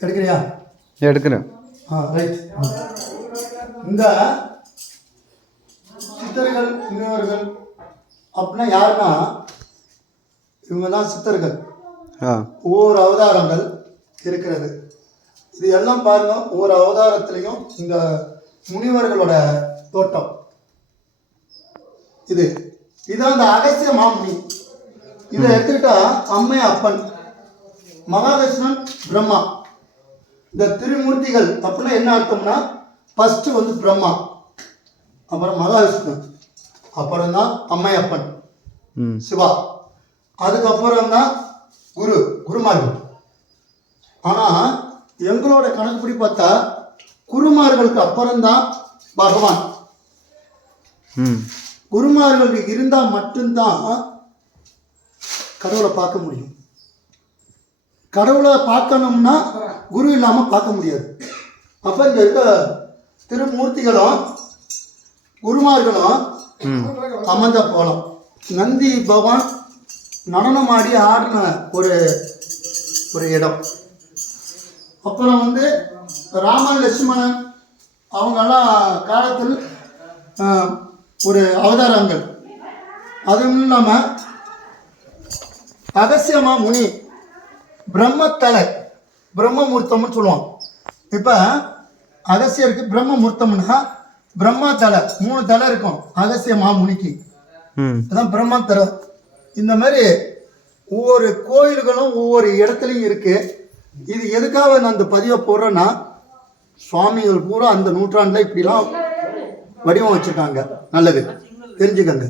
எடுக்கிறியா? எடுக்கிறேன். ஆ ரைட் இந்த சித்தர்கள் முனிவர்கள் அப்படின்னா யாருன்னா இவங்க தான் சித்தர்கள் ஒவ்வொரு அவதாரங்கள் இருக்கிறது. இது எல்லாம் பாருங்க ஒவ்வொரு அவதாரத்திலையும் இந்த முனிவர்களோட தோட்டம். இது. இதான் இந்த அகசிய மாமுனி. இதை எடுத்துக்கிட்டா அம்மை அப்பன். மகாவிஷ்ணன் பிரம்மா. இந்த திருமூர்த்திகள் அப்படின்னா என்ன அர்த்தம்னா ஃபர்ஸ்ட் வந்து பிரம்மா அப்புறம் மகாவிஷ்ணு அப்புறம் தான் அம்மையப்பன் சிவா அதுக்கப்புறம் தான் குரு குருமார்கள். ஆனால் எங்களோட கணக்குப்படி பார்த்தா குருமார்களுக்கு அப்புறம்தான் பகவான். குருமார்களுக்கு இருந்தால் மட்டும்தான் கடவுளை பார்க்க முடியும். கடவுளை பார்க்கணும்னா குரு இல்லாமல் பார்க்க முடியாது. அப்போ இங்கே இருக்க திருமூர்த்திகளும் குருமார்களும் அமர்ந்த போலாம் நந்தி பகவான் நடனமாடி ஆடின ஒரு ஒரு இடம். அப்புறம் வந்து ராமன் லட்சுமணன் அவங்கெல்லாம் காலத்தில் ஒரு அவதாரங்கள். அதுவும் இல்லாமல் அகசியமா முனி பிரம்மத்தலை பிரம்மமூர்த்தம்னு சொல்லுவோம் இப்போ அகசியருக்கு பிரம்மமூர்த்தம்னா பிரம்மா தலை மூணு தலை இருக்கும் அகசிய மாமுனிக்கு. அதான் பிரம்மா தலை இந்த மாதிரி ஒவ்வொரு கோயில்களும் ஒவ்வொரு இடத்துலையும் இருக்கு. இது எதுக்காக நான் அந்த பதிவை போடுறேன்னா சுவாமிகள் பூரா அந்த நூற்றாண்டில் இப்படிலாம் வடிவம் வச்சுருக்காங்க. நல்லது. தெரிஞ்சுக்கங்க.